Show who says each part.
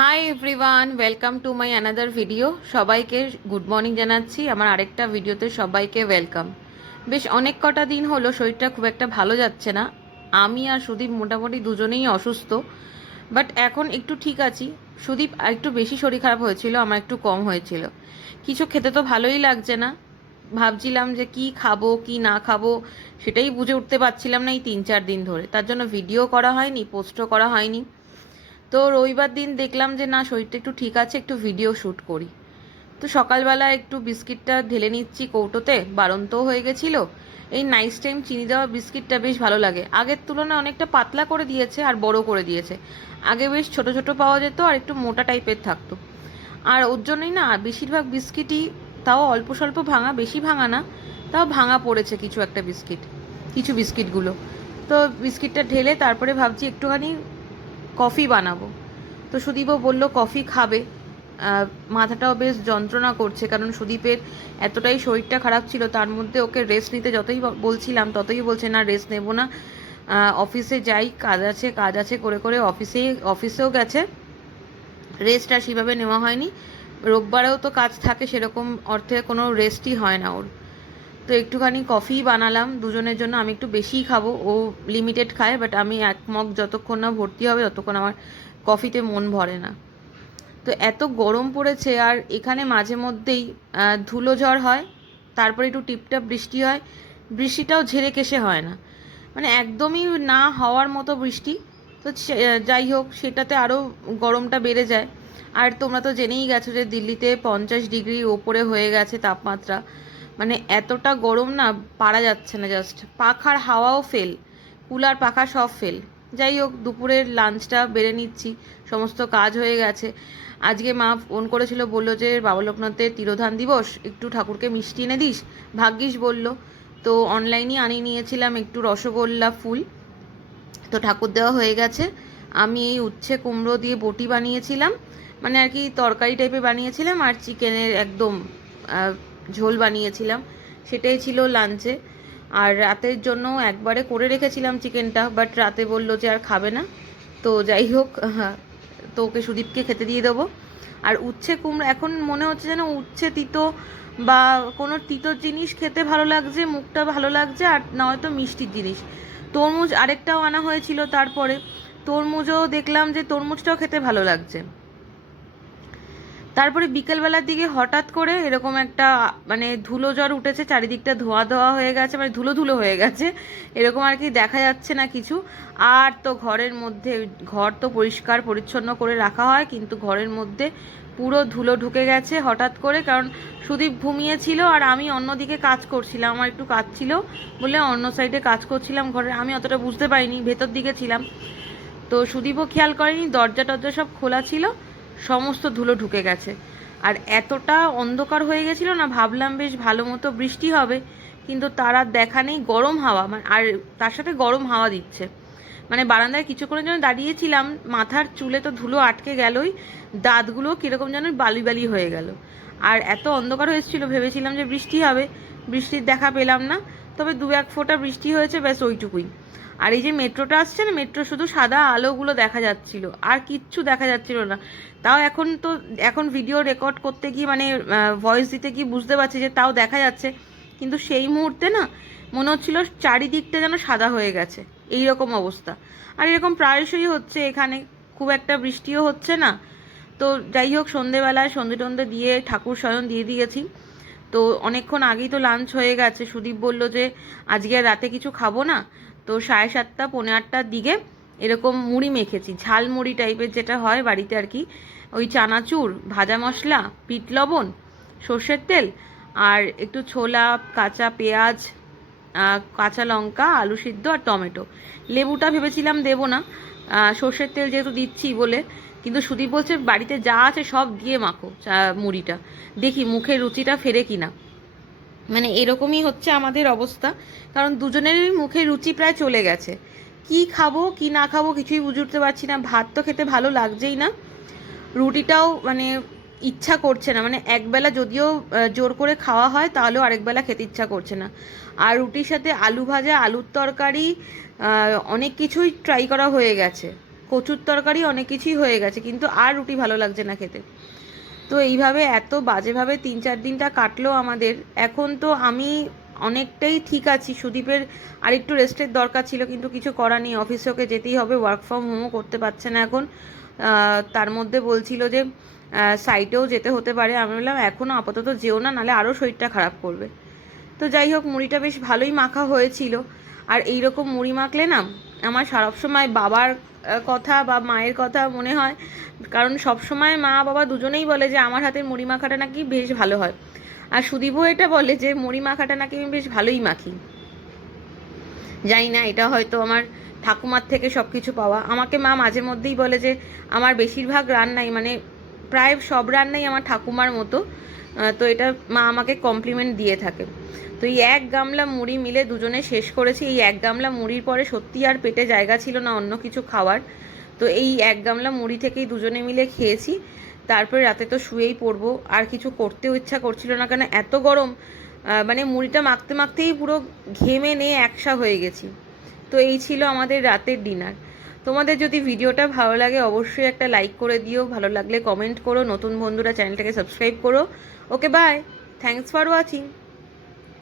Speaker 1: Hi everyone welcome to my another video সবাইকে good morning জানাচ্ছি। আমার আরেকটা ভিডিওতে সবাইকে ওয়েলকাম বেশ অনেক কটা দিন হলো শরীরটা খুব একটা ভালো যাচ্ছে না। আমি আর সুদীপ মোটামুটি দুজনেই অসুস্থ। বাট এখন একটু ঠিক আছি। সুদীপ একটু বেশি শরীর খারাপ হয়েছিল, আমার একটু কম হয়েছিল। কিছু খেতে তো ভালোই লাগছে না। ভাবছিলাম যে কি খাব, কি না খাব, সেটাই বুঝে উঠতে পারছিলাম না এই তিন চার দিন ধরে। তার জন্য ভিডিও করা হয়নি পোস্টও করা হয়নি। তো রবিবার দিন দেখলাম যে, না, শরীরটা একটু ঠিক আছে, একটু ভিডিও শ্যুট করি। তো সকালবেলা একটু বিস্কিটটা ঢেলে নিচ্ছি কৌটোতে, বারন্তও হয়ে গেছিল। এই নাইস টাইম চিনি দেওয়া বিস্কিটটা বেশ ভালো লাগে। আগের তুলনায় অনেকটা পাতলা করে দিয়েছে আর বড় করে দিয়েছে। আগে বেশ ছোট ছোট পাওয়া যেত আর একটু মোটা টাইপের থাকতো। আর ওর জন্যই না, বেশিরভাগ বিস্কিটই তাও অল্প স্বল্প ভাঙা, বেশি ভাঙা না, তাও ভাঙা পড়েছে কিছু একটা বিস্কিট, কিছু বিস্কিটগুলো। তো বিস্কিটটা ঢেলে তারপরে ভাবছি একটুখানি কফি বানাবো। তো সুদীপও বলল, কফি খাবে। মাথাটাও বেশ যন্ত্রণা করছে, কারণ সুদীপের এতটাই শরীরটা খারাপ ছিল, তার মধ্যে ওকে রেস্ট নিতে যতই বলছিলাম, ততই বলছে, না রেস্ট নেব না। অফিসে যাই, কাজ আছে কাজ আছে, করে করে অফিসে অফিসেও গেছে। রেস্ট আর সেভাবে নেওয়া হয়নি। রোববারেও তো কাজ থাকে, সেরকম অর্থে কোনো রেস্টই হয় না ওর। তো একটুখানি কফি বানালাম। দুজনের জন্য আমি একটু বেশিই খাব। ও লিমিটেড খায় বাট আমি এক মগ যতক্ষণ না ভর্তি হবে, ততক্ষণ আমার কফিতে মন ভরে না। তো এত গরম পড়েছে, আর এখানে মাঝে মধ্যেই ধুলো ঝড় হয়, তারপরে একটু টিপটাপ বৃষ্টি হয়। বৃষ্টিটাও ঝেড়ে কেসে হয় না। মানে একদমই না হওয়ার মতো বৃষ্টি। তো যাই হোক, সেটাতে আরও গরমটা বেড়ে যায়। আর তোমরা তো জেনেই গেছো যে দিল্লিতে পঞ্চাশ ডিগ্রি ওপরে হয়ে গেছে তাপমাত্রা। মানে এতটা গরম না, পারা যাচ্ছে না জাস্ট পাখার হাওয়াও ফেল কুলার পাখা সব ফেল যাই হোক, দুপুরের লাঞ্চটা বেড়ে নিচ্ছি, সমস্ত কাজ হয়ে গেছে। আজকে মা ফোন করেছিল, বলল যে বাবা লোকনাথের তিরোধান দিবস, একটু ঠাকুরকে মিষ্টি এনে দিস? ভাগ্যিস বলল, তো অনলাইনে আনিয়ে নিয়েছিলাম একটু রসগোল্লা, ফুল। তো ঠাকুর দেওয়া হয়ে গেছে। আমি এই উচ্ছে কুমড়ো দিয়ে বটি বানিয়েছিলাম। মানে আর কি তরকারি টাইপের বানিয়েছিলাম আর চিকেনের একদম ঝোল বানিয়েছিলাম সেটাই ছিল লাঞ্চে আর রাতের জন্য একবারে করে রেখেছিলাম চিকেনটা বাট রাতে বলল যে আর খাবে না। তো যাই হোক হ্যাঁ, তো ওকে সুদীপকে খেতে দিয়ে দেবো। আর উচ্ছে কুমড়ো এখন মনে হচ্ছে যেন উচ্ছে তিতো বা কোনো তিতো জিনিস খেতে ভালো লাগছে মুখটা ভালো লাগছে আর নয়তো মিষ্টির জিনিস। তরমুজ আরেকটাও আনা হয়েছিল তারপরে। তরমুজও দেখলাম যে তরমুজটাও খেতে ভালো লাগছে। তারপরে বিকেলবেলার দিকে হঠাৎ করে এরকম একটা মানে ধুলো জ্বর উঠেছে, চারিদিকটা ধোয়া ধোয়া হয়ে গেছে মানে ধুলো ধুলো হয়ে গেছে, এরকম আর কি দেখা যাচ্ছে না কিছু। আর তো ঘরের মধ্যে, ঘর তো পরিষ্কার পরিচ্ছন্ন করে রাখা হয়, কিন্তু ঘরের মধ্যে পুরো ধুলো ঢুকে গেছে হঠাৎ করে, কারণ সুদীপ ঘুমিয়েছিল আর আমি অন্যদিকে কাজ করছিলাম, আমার একটু কাজ ছিল বলে অন্য সাইডে কাজ করছিলাম ঘরে, আমি অতটা বুঝতে পারিনি, ভেতর দিকে ছিলাম। তো সুদীপও খেয়াল করেনি দরজা টরজা সব খোলা ছিল সমস্ত ধুলো ঢুকে গেছে। আর এতটা অন্ধকার হয়ে গেছিল না, ভাবলাম বেশ ভালো মতো বৃষ্টি হবে, কিন্তু তার আর দেখা নেই, গরম হাওয়া মানে আর তার সাথে গরম হাওয়া দিচ্ছে। মানে বারান্দায় কিছুক্ষণের জন্য দাঁড়িয়েছিলাম, মাথার চুলে তো ধুলো আটকে গেলই, দাঁতগুলো কীরকম যেন বালি বালি হয়ে গেল। আর এত অন্ধকার হয়েছিল ভেবেছিলাম যে বৃষ্টি হবে, বৃষ্টির দেখা পেলাম না, তবে দু এক ফোঁটা বৃষ্টি হয়েছে, ব্যাস ওইটুকুই। আর এই যে মেট্রোটা আসছে না, মেট্রো শুধু সাদা আলোগুলো দেখা যাচ্ছিল, আর কিচ্ছু দেখা যাচ্ছিল না। তাও এখন তো, এখন ভিডিও রেকর্ড করতে গিয়ে মানে ভয়েস দিতে গিয়ে বুঝতে পারছি যে তাও দেখা যাচ্ছে। কিন্তু সেই মুহূর্তে না, মনে হচ্ছিল চারিদিকটা যেন সাদা হয়ে গেছে এই রকম অবস্থা। আর এরকম প্রায়শই হচ্ছে এখানে, খুব একটা বৃষ্টিও হচ্ছে না। তো যাই হোক, সন্ধেবেলায় সন্ধে টন্ধে দিয়ে ঠাকুর শয়ন দিয়ে দিয়েছি। তো অনেকক্ষণ আগেই তো লাঞ্চ হয়ে গেছে। সুদীপ বলল যে, আজকে রাতে কিছু খাব না? তো সাড়ে সাতটা, পৌনে আটটার দিকে এরকম মুড়ি মেখেছি, ঝাল মুড়ি টাইপের যেটা হয় বাড়িতে আর কি। ওই চানাচুর, ভাজা মশলা পিঠ লবণ, সর্ষের তেল আর একটু ছোলা, কাঁচা পেঁয়াজ কাঁচা লঙ্কা, আলু সিদ্ধ আর টমেটো। লেবুটা ভেবেছিলাম দেবো না সর্ষের তেল যেহেতু দিচ্ছি বলে, কিন্তু সুদীপ বলছে বাড়িতে যা আছে সব দিয়ে মাখো মুড়িটা। দেখি মুখের রুচিটা ফেরে কিনা। মানে এরকমই হচ্ছে আমাদের অবস্থা। কারণ দুজনেরই মুখে রুচি প্রায় চলে গেছে। কি খাব, কি না খাব কিছুই বুঝে উঠতে পারছি না। ভাত তো খেতে ভালো লাগছেই না। রুটিটাও মানে ইচ্ছা করছে না। মানে একবেলা যদিও জোর করে খাওয়া হয়, তাহলেও আরেকবেলা খেতে ইচ্ছা করছে না। আর রুটির সাথে আলু ভাজা, আলুর তরকারি অনেক কিছুই ট্রাই করা হয়ে গেছে। কচুর তরকারি অনেক কিছুই হয়ে গেছে। কিন্তু আর রুটি ভালো লাগছে না খেতে। তো এইভাবে এত বাজেভাবে তিন চার দিনটা কাটলো আমাদের। এখন তো আমি অনেকটাই ঠিক আছি। সুদীপের আর একটু রেস্টের দরকার ছিল, কিন্তু কিছু করার নেই। অফিসে ওকে যেতেই হবে ওয়ার্ক ফ্রম হোমও করতে পারছে না এখন। তার মধ্যে বলছিল যে সাইটেও যেতে হতে পারে। আমি বললাম এখনও আপাতত যেও না, নাহলে আরও শরীরটা খারাপ করবে। তো যাই হোক, মুড়িটা বেশ ভালোই মাখা হয়েছিল। আর এই রকম মুড়ি মাখলে না, আমার সব সময় বাবার কথা বা মায়ের কথা মনে হয়। কারণ সব সময় মা বাবা দুজনেই বলে যে, আমার হাতের মুড়ি মাখাটা নাকি বেশ ভালো হয়। আর সুদীপও এটা বলে যে, মুড়ি মাখাটা নাকি আমি বেশ ভালোই মাখি। জানি না এটা হয়তো আমার ঠাকুমার থেকে সব কিছু পাওয়া। আমাকে মা মাঝে মধ্যেই বলে যে, আমার বেশিরভাগ রান্নাই মানে প্রায় সব রান্নাই আমার ঠাকুমার মতো। তো এটা মা আমাকে কমপ্লিমেন্ট দিয়ে থাকে। তো এই এক গামলা মুড়ি মিলে দুজনে শেষ করেছি। এই এক গামলা মুড়ির পরে সত্যি আর পেটে জায়গা ছিল না অন্য কিছু খাওয়ার। তো এই এক গামলা মুড়ি থেকেই দুজনে মিলে খেয়েছি। তারপরে রাতে তো শুয়েই পড়ব। আর কিছু করতেও ইচ্ছা করছিল না কেন এত গরম মানে মুড়িটা মাখতে মাখতেই পুরো ঘেমে নিয়ে একসা হয়ে গেছি। তো এই ছিল আমাদের রাতের ডিনার। তোমাদের যদি ভিডিওটা ভালো লাগে অবশ্যই একটা লাইক করে দিও। ভালো লাগলে কমেন্ট করো। নতুন বন্ধুরা চ্যানেলটাকে সাবস্ক্রাইব করো। Okay, bye. Thanks for watching.